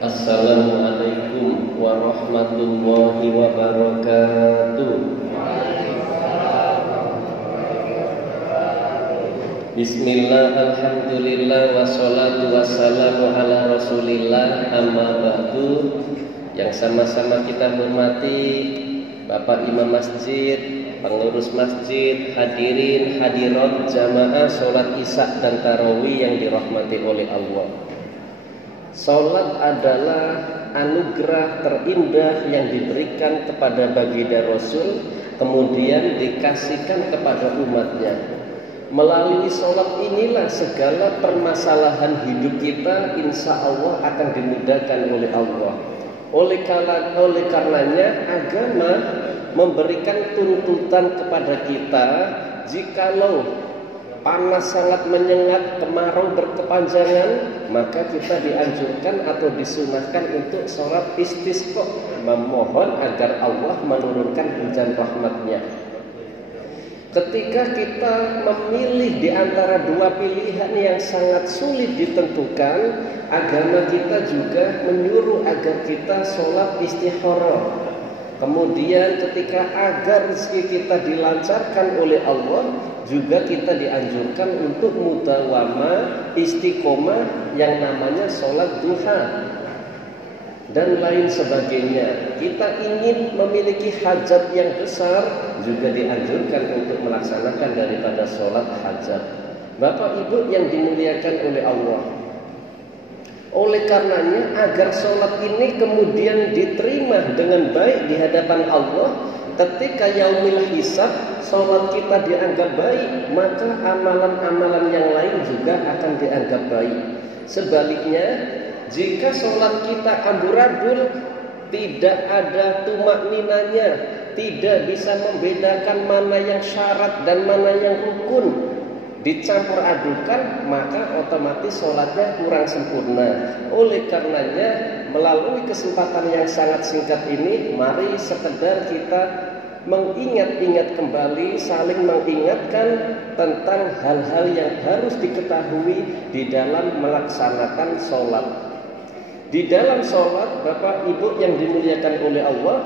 Assalamualaikum warahmatullahi wabarakatuh. Bismillah, alhamdulillah, wassalatu wassalamu ala rasulillah, amma ba'du. Yang sama-sama kita hormati Bapak Imam Masjid, pengurus masjid, hadirin hadirat jamaah sholat isya dan tarawih yang dirahmati oleh Allah. Salat adalah anugerah terindah yang diberikan kepada baginda Rasul, kemudian dikasihkan kepada umatnya. Melalui salat inilah segala permasalahan hidup kita insya Allah akan dimudahkan oleh Allah. Oleh karenanya agama memberikan tuntutan kepada kita, jikalau panas sangat menyengat, kemarau berkepanjangan, maka kita dianjurkan atau disunahkan untuk sholat istisqa, memohon agar Allah menurunkan hujan rahmatnya. Ketika kita memilih di antara dua pilihan yang sangat sulit ditentukan, agama kita juga menyuruh agar kita sholat istikharah. Kemudian ketika agar rezeki kita dilancarkan oleh Allah, juga kita dianjurkan untuk mudawamah istiqomah yang namanya sholat duha dan lain sebagainya. Kita ingin memiliki hajat yang besar, juga dianjurkan untuk melaksanakan daripada sholat hajat. Bapak Ibu yang dimuliakan oleh Allah, oleh karenanya agar sholat ini kemudian diterima dengan baik di hadapan Allah, ketika yaumil hisab sholat kita dianggap baik, maka amalan-amalan yang lain juga akan dianggap baik. Sebaliknya, jika sholat kita amburadul, tidak ada tumak ninanya, tidak bisa membedakan mana yang syarat dan mana yang rukun, dicampur adukan, maka otomatis sholatnya kurang sempurna. Oleh karenanya, melalui kesempatan yang sangat singkat ini, mari sekedar kita mengingat-ingat kembali, saling mengingatkan tentang hal-hal yang harus diketahui di dalam melaksanakan sholat. Di dalam sholat, Bapak Ibu yang dimuliakan oleh Allah,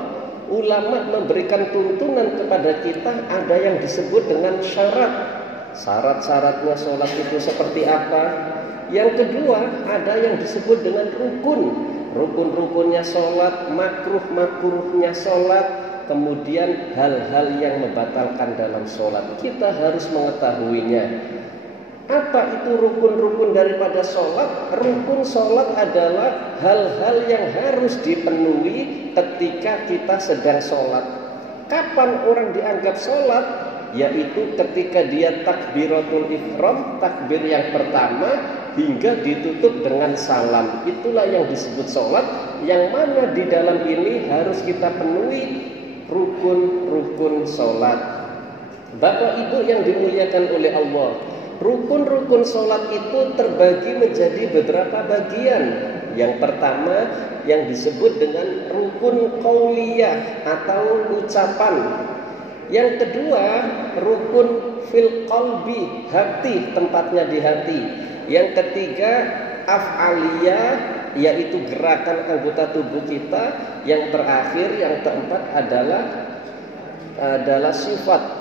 ulama memberikan tuntunan kepada kita, ada yang disebut dengan syarat. Syarat-syaratnya sholat itu seperti apa? Yang kedua, ada yang disebut dengan rukun. Rukun-rukunnya sholat, makruh-makruhnya sholat, kemudian hal-hal yang membatalkan dalam sholat. Kita harus mengetahuinya. Apa itu rukun-rukun daripada sholat? Rukun sholat adalah hal-hal yang harus dipenuhi ketika kita sedang sholat. Kapan orang dianggap sholat? Yaitu ketika dia takbiratul ihram, takbir yang pertama, hingga ditutup dengan salam. Itulah yang disebut sholat, yang mana di dalam ini harus kita penuhi rukun-rukun sholat. Bapak Ibu yang dimuliakan oleh Allah, rukun-rukun sholat itu terbagi menjadi beberapa bagian. Yang pertama yang disebut dengan rukun qauliyah atau ucapan. Yang kedua, rukun fil qalbi, hati, tempatnya di hati. Yang ketiga, af'aliyah, yaitu gerakan anggota tubuh kita. Yang terakhir, yang keempat adalah sifat.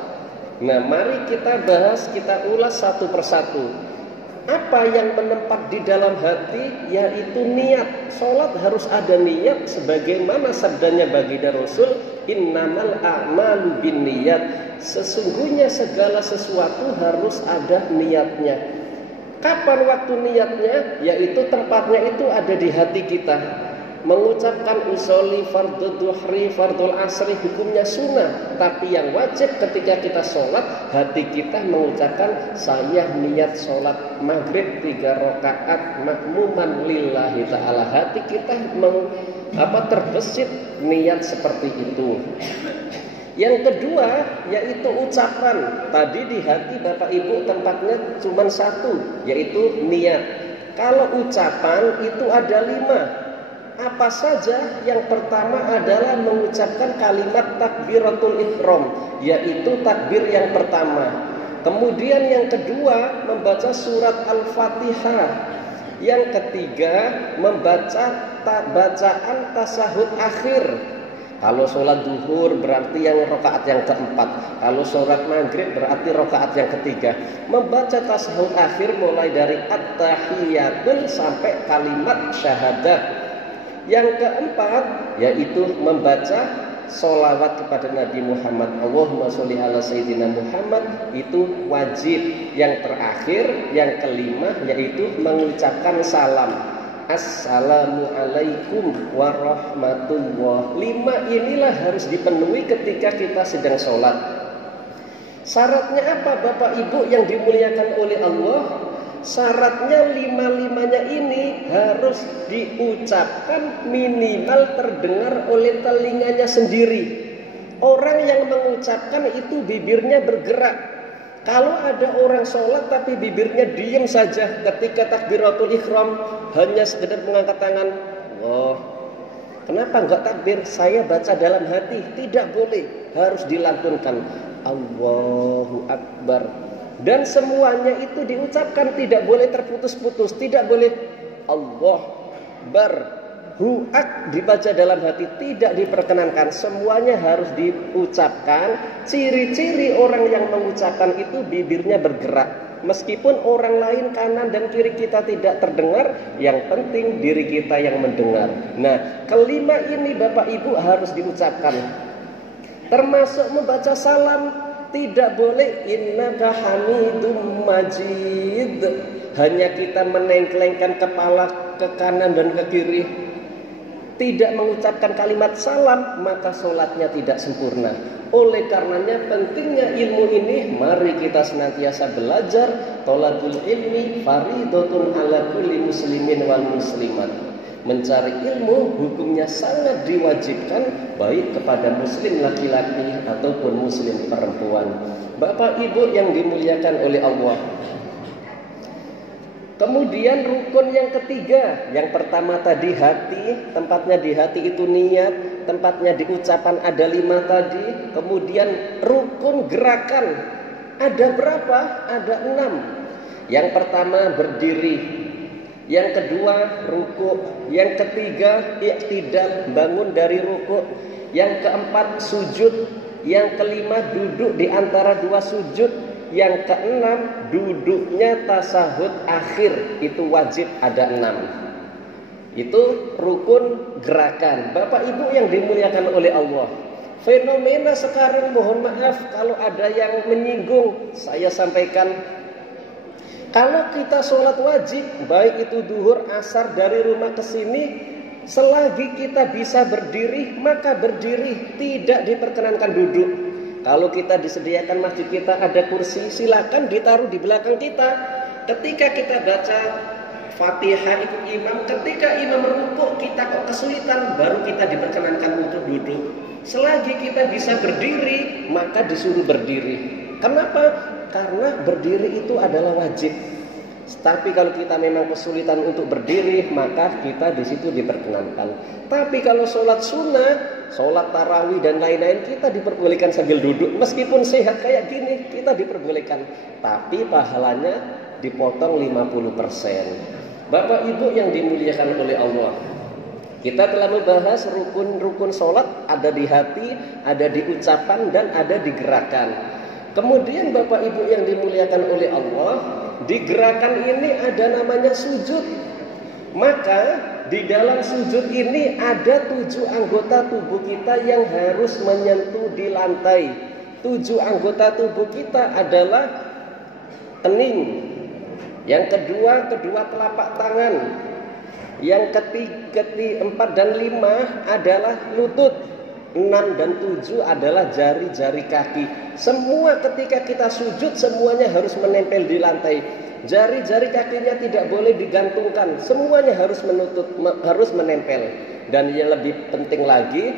Nah, mari kita bahas, kita ulas satu persatu. Apa yang menempat di dalam hati? Yaitu niat. Sholat harus ada niat, sebagaimana sabdanya baginda Rasul, innamal a'malu binniyat. Sesungguhnya segala sesuatu harus ada niatnya. Kapan waktu niatnya? Yaitu tempatnya itu ada di hati kita. Mengucapkan usolli fardhu duhri, fardul asri hukumnya sunnah, tapi yang wajib ketika kita sholat, hati kita mengucapkan saya niat sholat maghrib 3 rakaat makmuman lillahi ta'ala. Hati kita terbesit niat seperti itu. Yang kedua yaitu ucapan. Tadi di hati Bapak Ibu tempatnya cuma satu, yaitu niat. Kalau ucapan itu ada 5. Apa saja? Yang pertama adalah mengucapkan kalimat takbiratul ihram, yaitu takbir yang pertama. Kemudian yang kedua membaca surat Al-Fatihah. Yang ketiga, membaca bacaan tasahud akhir. Kalau sholat duhur berarti yang rakaat yang keempat. Kalau sholat maghrib berarti rakaat yang ketiga. Membaca tasahud akhir mulai dari at-tahiyatul sampai kalimat syahadat. Yang keempat yaitu membaca sholawat kepada Nabi Muhammad. Allahumma sholli ala sayyidina Muhammad, itu wajib. Yang terakhir, yang kelima yaitu mengucapkan salam. Assalamualaikum warahmatullah. 5 inilah harus dipenuhi ketika kita sedang sholat. Syaratnya apa Bapak Ibu yang dimuliakan oleh Allah? Syaratnya 5-5-nya ini harus diucapkan minimal terdengar oleh telinganya sendiri. Orang yang mengucapkan itu bibirnya bergerak. Kalau ada orang sholat tapi bibirnya diam saja ketika takbiratul ihram, hanya sekedar mengangkat tangan, wah, kenapa enggak takbir? Saya baca dalam hati. Tidak boleh, harus dilantunkan Allahu Akbar. Dan semuanya itu diucapkan, tidak boleh terputus-putus, tidak boleh Allah Bar Hu'ak dibaca dalam hati, tidak diperkenankan. Semuanya harus diucapkan. Ciri-ciri orang yang mengucapkan itu bibirnya bergerak. Meskipun orang lain kanan dan kiri kita tidak terdengar, yang penting diri kita yang mendengar. Nah, kelima ini Bapak Ibu harus diucapkan. Termasuk membaca salam, tidak boleh innaka hamidum majid. Hanya kita menengklengkan kepala ke kanan dan ke kiri, tidak mengucapkan kalimat salam, maka sholatnya tidak sempurna. Oleh karenanya pentingnya ilmu ini, mari kita senantiasa belajar. Thalabul ilmi faridatun ala kulli muslimin wal muslimat. Mencari ilmu hukumnya sangat diwajibkan, baik kepada muslim laki-laki ataupun muslim perempuan. Bapak Ibu yang dimuliakan oleh Allah. Kemudian rukun yang ketiga, yang pertama tadi hati, tempatnya di hati itu niat, tempatnya di ucapan ada 5 tadi. Kemudian rukun gerakan, ada berapa? Ada 6. Yang pertama berdiri, yang kedua ruku, yang ketiga i'tidal, bangun dari ruku, yang keempat sujud, yang kelima duduk di antara 2 sujud, yang keenam duduknya tasahud akhir, itu wajib ada 6. Itu rukun gerakan. Bapak Ibu yang dimuliakan oleh Allah, fenomena sekarang, mohon maaf kalau ada yang menyinggung, saya sampaikan. Kalau kita sholat wajib, baik itu duhur, asar, dari rumah ke sini, selagi kita bisa berdiri, maka berdiri, tidak diperkenankan duduk. Kalau kita disediakan masjid kita ada kursi, silakan ditaruh di belakang kita. Ketika kita baca Fatihah ikut imam, ketika imam rukuk kita kok kesulitan, baru kita diperkenankan untuk duduk. Selagi kita bisa berdiri, maka disuruh berdiri. Kenapa? Karena berdiri itu adalah wajib. Tapi kalau kita memang kesulitan untuk berdiri, maka kita di situ diperkenankan. Tapi kalau sholat sunnah, sholat tarawih dan lain-lain, kita diperbolehkan sambil duduk. Meskipun sehat kayak gini, kita diperbolehkan. Tapi pahalanya dipotong 50%. Bapak Ibu yang dimuliakan oleh Allah, kita telah membahas rukun-rukun sholat, ada di hati, ada di ucapan, dan ada di gerakan. Kemudian Bapak Ibu yang dimuliakan oleh Allah, di gerakan ini ada namanya sujud. Maka di dalam sujud ini ada 7 anggota tubuh kita yang harus menyentuh di lantai. 7 anggota tubuh kita adalah kening. Yang kedua, kedua telapak tangan. Yang ketiga, 4 dan 5 adalah lutut. 6 dan 7 adalah jari-jari kaki. Semua ketika kita sujud, semuanya harus menempel di lantai. Jari-jari kakinya tidak boleh digantungkan, semuanya harus menempel. Dan yang lebih penting lagi,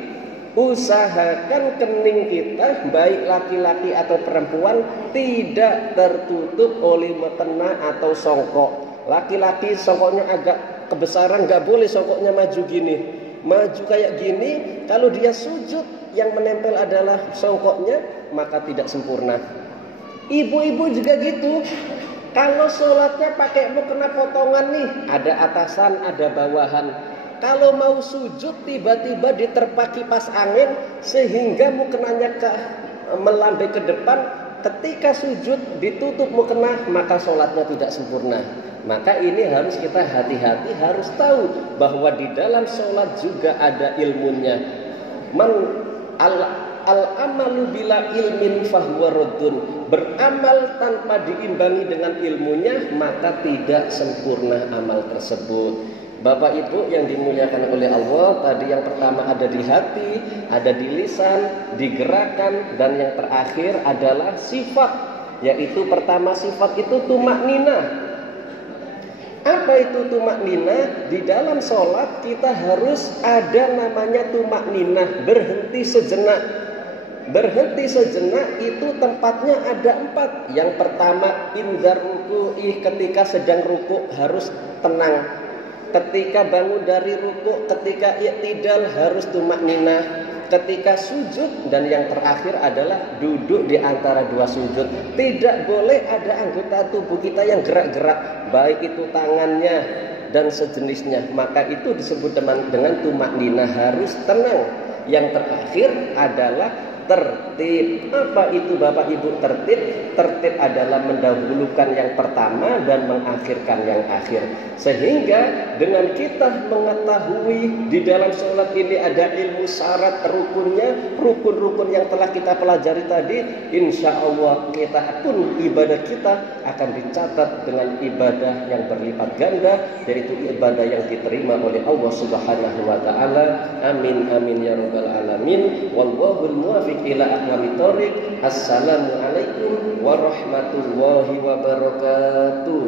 usahakan kening kita, baik laki-laki atau perempuan, tidak tertutup oleh mukena atau songkok. Laki-laki songkoknya agak kebesaran, nggak boleh songkoknya maju gini. Maju kayak gini, kalau dia sujud yang menempel adalah songkoknya, maka tidak sempurna. Ibu-ibu juga gitu. Kalau sholatnya pakai mukena potongan nih, ada atasan, ada bawahan. Kalau mau sujud tiba-tiba diterpa kipas angin sehingga mukenanya melambai ke depan. Ketika sujud ditutup mukena, maka sholatnya tidak sempurna. Maka ini harus kita hati-hati, harus tahu bahwa di dalam sholat juga ada ilmunya. Al-amalu bila ilmin fahuwa raddun. Beramal tanpa diimbangi dengan ilmunya, maka tidak sempurna amal tersebut. Bapak Ibu yang dimuliakan oleh Allah, tadi yang pertama ada di hati, ada di lisan, digerakkan, dan yang terakhir adalah sifat. Yaitu pertama sifat itu tumakninah. Apa itu tumakninah? Di dalam sholat kita harus ada namanya tumakninah, berhenti sejenak. Berhenti sejenak itu tempatnya ada 4. Yang pertama indar ruku'i, ketika sedang rukuk harus tenang. Ketika bangun dari rukuk, ketika i'tidal harus tumakninah. Ketika sujud, dan yang terakhir adalah duduk di antara 2 sujud. Tidak boleh ada anggota tubuh kita yang gerak-gerak, baik itu tangannya dan sejenisnya. Maka itu disebut dengan tumakninah, harus tenang. Yang terakhir adalah tertib. Apa itu Bapak Ibu tertib? Tertib adalah mendahulukan yang pertama dan mengakhirkan yang akhir. Sehingga dengan kita mengetahui di dalam sholat ini ada ilmu syarat rukunnya, rukun-rukun yang telah kita pelajari tadi, insya Allah kita pun ibadah kita akan dicatat dengan ibadah yang berlipat ganda, yaitu ibadah yang diterima oleh Allah Subhanahu wa taala. Amin amin ya rabbal alamin. Wallahul muwaffiq ila aqwamit thoriq. Assalamualaikum warahmatullahi wabarakatuh.